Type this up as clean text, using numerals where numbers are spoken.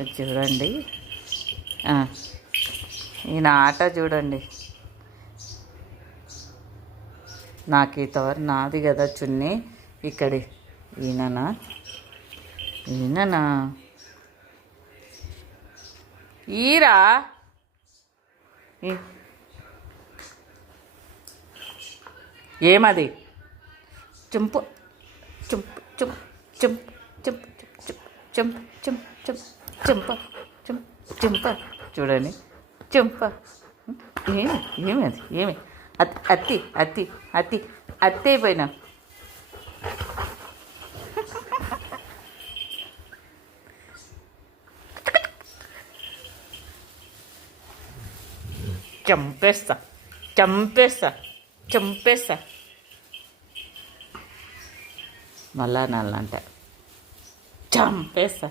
ఇది చూడండి. ఈయన ఆట చూడండి. నాకు ఈ తవరు నాది కదా చున్నీ. ఇక్కడి ఈయననా ఈరా ఏమది చుంపు చుంపు చుంపు చుంపు చుంపు చుంపు చుంపు చుంపు చుంపు చుంప చూడండి. చుంప ఏమది ఏమి అత్తి అత్తి అత్తి అత్తి అయిపోయినా. చంపేస్తా చంపేస్తా చంపేస్తా. మళ్ళా నల్లంటే చంపేస్తా.